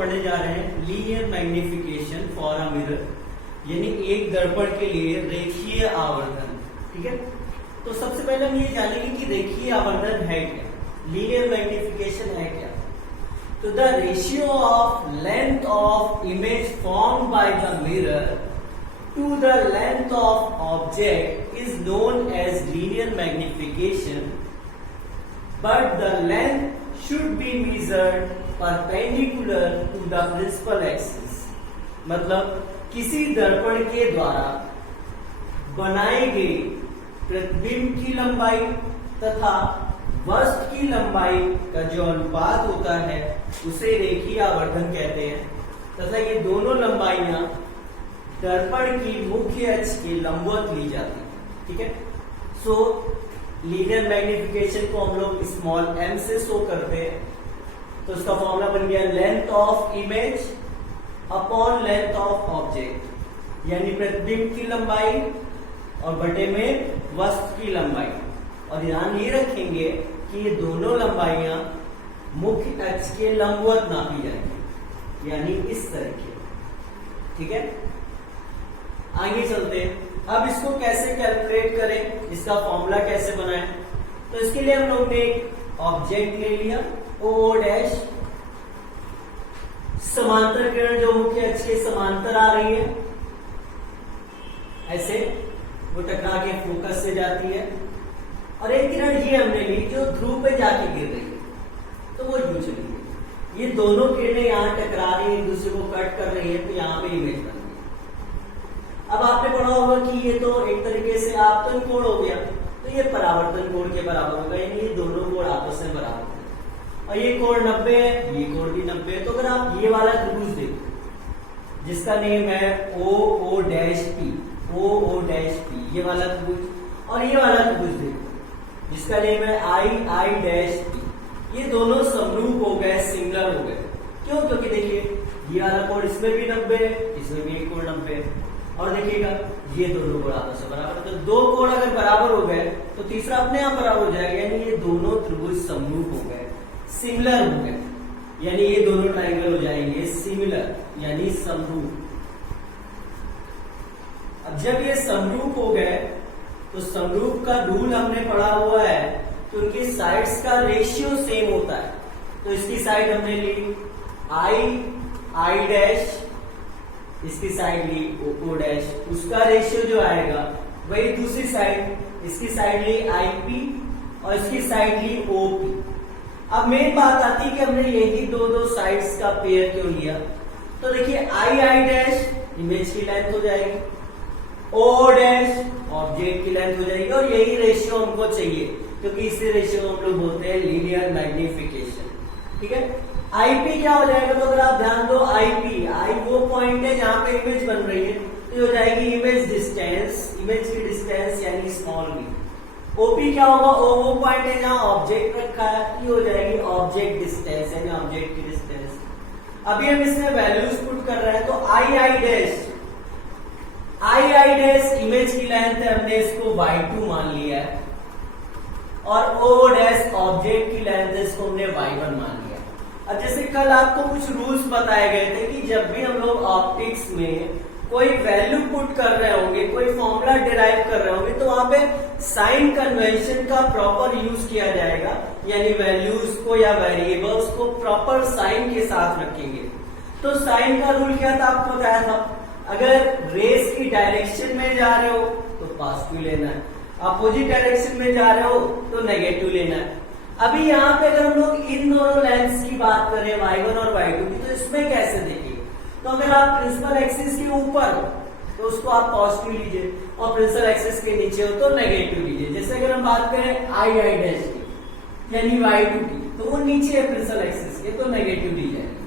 पढ़ने जा रहे हैं linear magnification for a mirror, यानी एक दर्पण के लिए रेखीय आवर्धन। ठीक है, तो सबसे पहले हम ये जानेंगे कि रेखीय आवर्धन है क्या, लीनियर मैग्निफिकेशन है क्या। तो the ratio of length of image formed by the mirror to the length of object is known as linear magnification, but the length should be measured perpendicular to the principal axis। मतलब किसी दर्पण के द्वारा बनाई गई प्रतिबिंब की लंबाई तथा वस्तु की लंबाई का जो अनुपात होता है उसे रेखीय आवर्धन कहते हैं, तथा ये दोनों लंबाइयां दर्पण की मुख्य अक्ष के लंबवत ली जाती है। ठीक है, सो लीनियर मैग्निफिकेशन को हम लोग स्मॉल m से शो करते हैं। तो उसका फॉर्मूला बन गया length of image upon length of object, यानी प्रतिबिंब की लंबाई और बटे में वस्तु की लंबाई। और ध्यान ये रखेंगे कि ये दोनों लंबाइयां मुख्य अक्ष के लंबवत नापी जाएंगी, यानी इस तरीके। ठीक है, आगे चलते हैं। अब इसको कैसे कैलकुलेट करें, इसका फॉर्मूला कैसे बनाएं। तो इसके लिए हम लोग ने एक ऑब्जेक्ट ले लिया ओ डैश, समांतर किरण जो मुख्य अक्ष के समांतर आ रही है, ऐसे वो टकरा के फोकस से जाती है। और एक किरण ये हमने ली जो ध्रुव पे जाके गिर रही है, तो वो यूं चली गई। ये दोनों किरणें यहाँ टकरा रही है, एक दूसरे को कट कर रही है, तो यहाँ पे इमेज बन। अब आपने पढ़ा होगा कि ये तो एक तरीके से आपतन कोण हो गया, तो ये परावर्तन कोण के बराबर होगा, यानी ये दोनों कोण आपस में बराबर है। और ये कोण 90 है, ये कोण भी 90 है। तो अगर आप ये वाला त्रिभुज देखो जिसका नेम है O dash P, O dash P, ये वाला त्रिभुज, और ये वाला त्रिभुज देखो जिसका नेम है आई डैश पी, ये दोनों समरूप हो गए, सिमिलर हो गए। क्यों? क्योंकि देखिए ये वाला कोण इसमें भी 90 है, इसमें भी एक कोण 90 है, और देखिएगा ये दोनों कोण आपस में बराबर। तो दो कोण अगर बराबर हो गए तो तीसरा अपने आप बराबर हो जाएगा, यानी ये दोनों त्रिभुज समरूप हो गए, सिमिलर हो गए, यानी ये दोनों ट्रायंगल हो जाएंगे सिमिलर, यानी समरूप। अब जब ये समरूप हो गए तो समरूप का रूल हमने पढ़ा हुआ है कि उनकी साइड्स का रेशियो सेम होता है। तो इसकी साइड हमने ली आई डैश, इसकी साइड ली ओ डैश, उसका रेशियो जो आएगा वही दूसरी साइड, इसकी साइड ली आई पी और इसकी साइड ली ओ पी। अब मेन बात आती है कि हमने यही दो साइड्स का पेयर क्यों लिया। तो देखिए आई डैश इमेज की लेंथ हो जाएगी, ओ डैश ऑब्जेक्ट की लेंथ हो जाएगी, और यही रेशियो हमको चाहिए क्योंकि इसी रेशियो हम लोग बोलते हैं लीनियर मैग्निफिकेशन। ठीक है, आईपी क्या हो जाएगा, तो अगर आप ध्यान दो आईपी, आई वो पॉइंट है जहां पे इमेज बन रही है, तो हो जाएगी इमेज डिस्टेंस, इमेज की डिस्टेंस यानी स्मॉल वी। ओपी क्या होगा, ओ वो पॉइंट है जहां ऑब्जेक्ट रखा है, ये हो जाएगी ऑब्जेक्ट डिस्टेंस यानी ऑब्जेक्ट की डिस्टेंस। अभी हम इसमें वैल्यूज पुट कर रहे हैं, तो आई डैश इमेज की लेंथ है, हमने इसको y2 मान लिया है, और ओ डैश ऑब्जेक्ट की लेंथ है, इसको हमने y1 मान लिया। अब जैसे कल आपको कुछ रूल्स बताए गए थे कि जब भी हम लोग ऑप्टिक्स में कोई वैल्यू पुट कर रहे होंगे, कोई फॉर्मूला डिराइव कर रहे होंगे, तो वहां पे साइन कन्वेंशन का प्रॉपर यूज किया जाएगा, यानी वैल्यूज को या वेरिएबल्स को प्रॉपर साइन के साथ रखेंगे। तो साइन का रूल क्या था आपको बताया था, अगर रेस की डायरेक्शन में जा रहे हो तो पॉजिटिव लेना है, अपोजिट डायरेक्शन में जा रहे हो तो नेगेटिव लेना है। अभी यहाँ पे अगर हम लोग इन दोनों लेंथ्स की बात करें y1 और y2 की, तो इसमें कैसे देखेंगे। तो अगर आप प्रिंसिपल एक्सिस के ऊपर हो तो उसको आप पॉजिटिव लीजिए, और प्रिंसिपल एक्सिस के नीचे हो तो नेगेटिव लीजिए। जैसे अगर हम बात करें आई डैश की यानी y2 की, तो वो नीचे है प्रिंसिपल एक्सिस के, तो नेगेटिव ली जाएगी।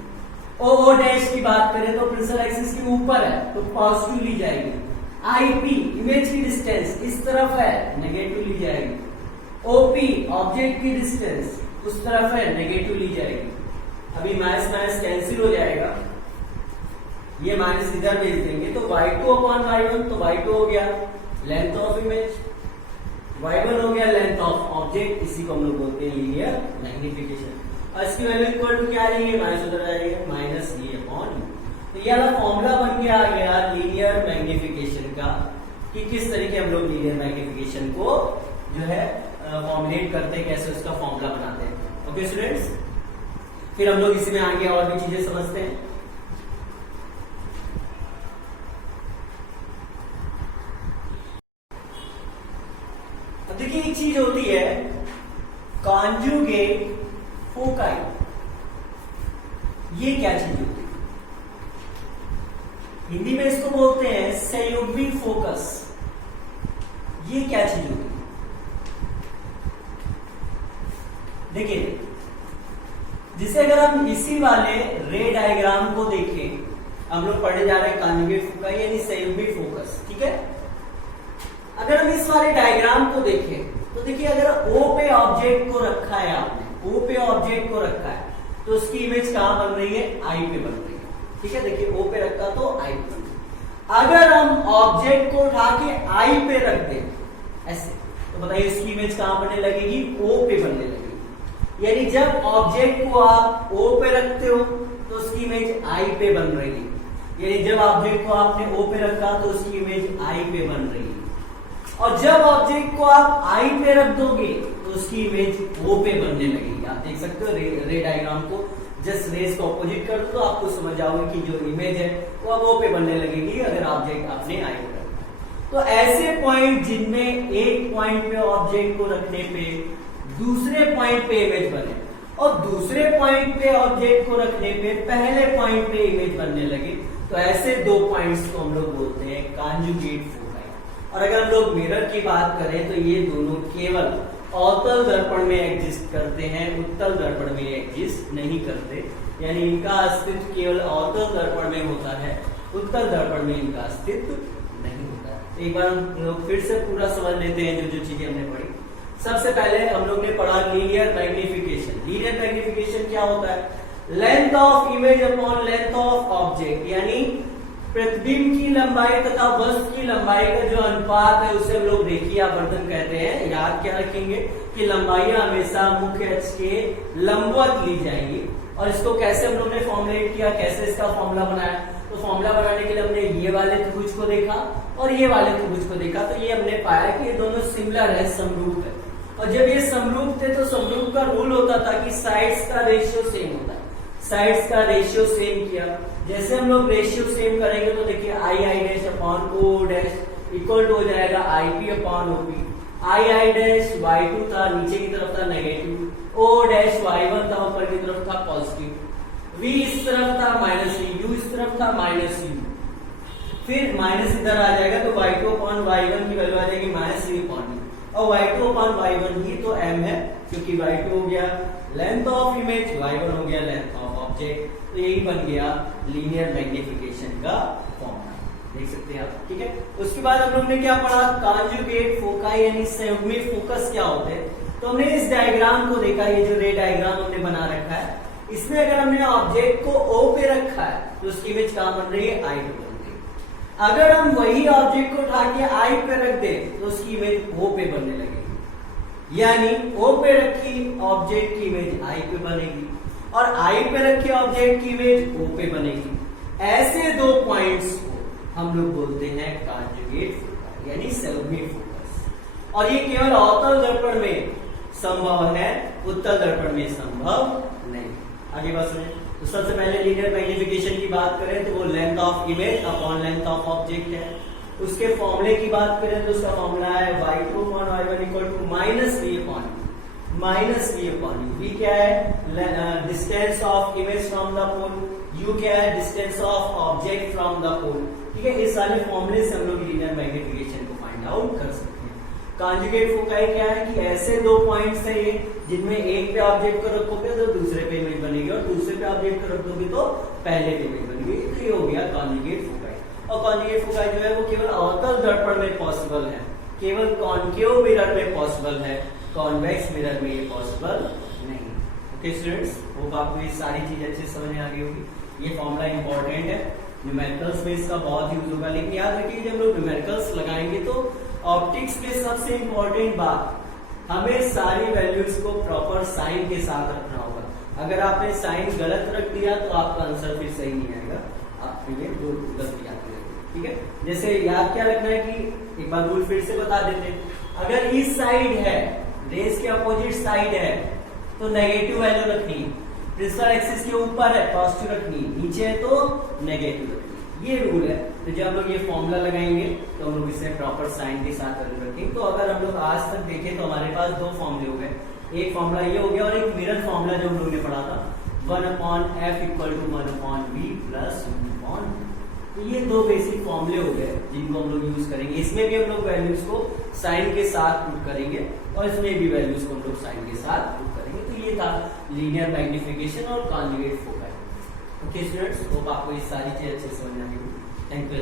ओ डैश की बात करें तो प्रिंसिपल एक्सिस के ऊपर है तो पॉजिटिव ली जाएगी। आईपी इमेज की डिस्टेंस इस तरफ है, नेगेटिव ली जाएगी। ओपी ऑब्जेक्ट की डिस्टेंस उस तरफ है, नेगेटिव ली जाएगी। अभी माइनस माइनस कैंसिल हो जाएगा, ये माइनस इधर भेज देंगे, तो y2 अपॉन y1, तो y2 हो गया लेंथ ऑफ इमेज, y1 हो गया लेंथ ऑफ ऑब्जेक्ट, इसी को हम लोग बोलते हैं लीनियर मैग्निफिकेशन। और इसकी वैल्यू इक्वल टू क्या आ जाएगी, माइनस उधर आ जाएगा, माइनस v अपॉन u। तो ये वाला फॉर्मूला बन के आ गया लीनियर मैग्निफिकेशन का, कि किस तरीके हम लोग लीनियर मैग्निफिकेशन को जो है फॉर्मुलेट करते हैं, कैसे उसका फॉर्मूला बनाते हैं। ओके स्टूडेंट्स, फिर हम लोग इसमें आगे और भी चीजें समझते हैं। अब देखिए एक चीज होती है कॉन्जुगेट फोकाई। ये क्या चीज होती है, हिंदी में इसको बोलते हैं संयुग्मी फोकस। ये क्या चीज होती है, देखिए जिसे अगर हम इसी वाले रे डायग्राम को देखें, हम लोग पढ़ने जा रहे हैं कॉन्जुगेट फोकाई यानी संयुग्मी फोकस, ठीक है। अगर हम इस वाले डायग्राम को देखें तो देखिए अगर O पे ऑब्जेक्ट को रखा है आपने, O पे ऑब्जेक्ट को रखा है तो उसकी इमेज कहां बन रही है, I पे बन रही है, ठीक है। देखिए O पे रखा तो I पे बन रही है। अगर हम ऑब्जेक्ट को उठा के I पे रख दें ऐसे, तो बताइए उसकी इमेज कहां बनने लगेगी, O पे बनने लगेगी। यानी जब ऑब्जेक्ट को आप O पे रखते हो तो उसकी इमेज I पे बन रही है, यानी जब ऑब्जेक्ट को आपने O पे रखा तो उसकी इमेज I पे बन रही है। और जब ऑब्जेक्ट को आप I पे रख दोगे तो उसकी इमेज O पे बनने लगेगी। आप देख सकते हो रे डायग्राम को, जस्ट रेस को ऑपोजिट कर दो तो आपको समझ जाओगे कि जो इमेज है वो अब O पे बनने लगेगी अगर ऑब्जेक्ट आपने I पे रखा। तो ऐसे पॉइंट जिनमें एक पॉइंट पे ऑब्जेक्ट को रखने पे दूसरे पॉइंट पे इमेज बने और दूसरे पॉइंट पे ऑब्जेक्ट को रखने पे पहले पॉइंट पे इमेज बनने लगे, तो ऐसे दो पॉइंट्स को हम लोग बोलते हैं कॉन्जुगेट फोकाई। और अगर हम लोग मिरर की बात करें तो ये दोनों केवल अवतल दर्पण में एग्जिस्ट करते हैं, उत्तल दर्पण में एग्जिस्ट नहीं करते, यानी इनका अस्तित्व केवल अवतल दर्पण में होता है, उत्तल दर्पण में इनका अस्तित्व नहीं होता है। एक बार हम लोग फिर से पूरा समझ लेते हैं जो चीजें हमने पढ़ी। सबसे पहले हम लोग ने पढ़ा लीनियर मैग्निफिकेशन। लीनियर मैग्निफिकेशन क्या होता है, length of image upon length of object, यानी प्रतिबिंब की लंबाई तथा वस्तु की लंबाई का जो अनुपात है उसे हम लोग रेखीय आवर्धन कहते हैं। याद क्या रखेंगे कि लंबाई हमेशा मुख्य अक्ष के लंबवत ली जाएंगी। और इसको कैसे हम लोग ने फॉर्मुलेट किया, कैसे इसका फॉर्मूला बनाया, तो फॉर्मूला बनाने के लिए हमने ये वाले त्रिभुज को देखा और ये वाले त्रिभुज को देखा, तो ये हमने पाया कि ये दोनों सिमिलर है, समरूप है। और जब ये समरूप थे तो समरूप का रूल होता था कि साइड्स का रेशियो सेम होता है, साइड्स का रेशियो सेम किया। जैसे हम लोग रेशियो सेम करेंगे तो देखिए I dash upon O dash equal to हो जाएगा I P upon O P. I dash y2 था, नीचे की तरफ था नेगेटिव, ओ डैश y1 था, ऊपर की तरफ था पॉजिटिव, v इस तरफ था माइनस v, u इस तरफ था माइनस u, फिर माइनस इधर आ जाएगा तो y2 अपॉन y1 की वैल्यू आ जाएगी माइनस v अपॉन u, और y2 अपॉन y1 ही तो m है, क्योंकि y2 हो गया लेंथ ऑफ इमेज, y1 हो गया लेंथ ऑफ ऑब्जेक्ट। तो यही बन गया लीनियर मैग्निफिकेशन का फॉर्मूला, देख सकते हैं आप, ठीक है। उसके बाद हम लोग ने क्या पढ़ा, कॉन्जुगेट फोकाई यानी संयुग्मी फोकस क्या होते हैं। तो हमने इस डायग्राम को देखा, ये जो रे डायग्राम हमने बना रखा है, इसमें अगर हमने ऑब्जेक्ट को O पे रखा है तो उसकी इमेज कहां बन रही है, I पे बन रही है। अगर हम वही ऑब्जेक्ट को उठा के I पे रख दें तो उसकी इमेज O पे बनने लगेगी, यानी O पे रखी ऑब्जेक्ट की इमेज I पे बनेगी और I पे रखी ऑब्जेक्ट की इमेज O पे बनेगी। ऐसे दो पॉइंट्स को हम लोग बोलते हैं कॉन्जुगेट फोकस यानी संयुग्मी फोकस। और ये केवल अवतल दर्पण में संभव है, उत्तल दर्पण में संभव नहीं। आगे बात सुने, तो सबसे पहले लीनियर मैग्निफिकेशन की बात करें तो वो length of image upon length of object है। उसके फॉर्मूले की बात करें तो उसका फॉर्मूला है y2 upon y1 equal to minus v upon u। v क्या है, distance of image from the pole, u क्या है, distance of object from the pole, ठीक है। इस सारे फॉर्मूले से हम लोग लीनियर मैग्निफिकेशन को फाइंड आउट कर सकते हैं। कॉन्जुगेट फोकाई क्या है कि ऐसे दो पॉइंट्स है ये जिनमें एक पे ऑब्जेक्ट को रखोगे तो दूसरे पे इमेज बनेगी और दूसरे पे ऑब्जेक्ट को रख दोगे तो पहले पे इमेज बनेगी। तो ये हो गया कॉन्जुगेट फोकाई। और कॉन्जुगेट फोकाई जो है वो केवल अवतल दर्पण में पॉसिबल है, केवल कॉन्केव मिरर में पॉसिबल है, कॉन्वेक्स मिरर में ये पॉसिबल नहीं। ओके स्टूडेंट्स, होप आपको ये सारी चीज अच्छे समझ में आ गई होगी। ये फॉर्मूला इंपॉर्टेंट है, न्यूमेरिकल्स में इसका बहुत यूज होगा, लेकिन याद रखिए जब लोग न्यूमेरिकल्स लगाएंगे तो ऑप्टिक्स में सबसे इंपॉर्टेंट बात, हमें सारी वैल्यूज को प्रॉपर साइन के साथ रखना होगा। अगर आपने साइन गलत रख दिया तो आपका आंसर फिर सही नहीं आएगा, आपके लिए दो गलती आती है। ठीक है, जैसे याद क्या रखना है कि एक बार रूल फिर से बता देते हैं, अगर इस साइड है, रेस के अपोजिट साइड है तो नेगेटिव वैल्यू रखनी, प्रिंसिपल एक्सिस के ऊपर है पॉजिटिव रखनी, नीचे है तो नेगेटिव रखनी, ये रूल है। तो जब हम लोग ये फॉर्मूला लगाएंगे तो हम लोग इसे प्रॉपर साइन के साथ वैल्यू रखेंगे। तो अगर हम लोग आज तक देखें तो हमारे पास दो फॉर्मूले हो गए, एक फॉर्मूला ये हो गया और एक मिरर फॉर्मूला जो हम लोग ने पढ़ा था 1/f = 1/v + u/. तो ये दो बेसिक फॉर्मूले हो गए जिनको हम लोग यूज करेंगे। इसमें भी हम लोग वैल्यूज को साइन के साथ पुट करेंगे और इसमें भी वैल्यूज को हम लोग साइन के साथ पुट करेंगे। तो ये था लीनियर मैग्निफिकेशन और conjugate foci. Okay students, hope आपको ये सारी चीज अच्छे से समझ आ गई। Thank you.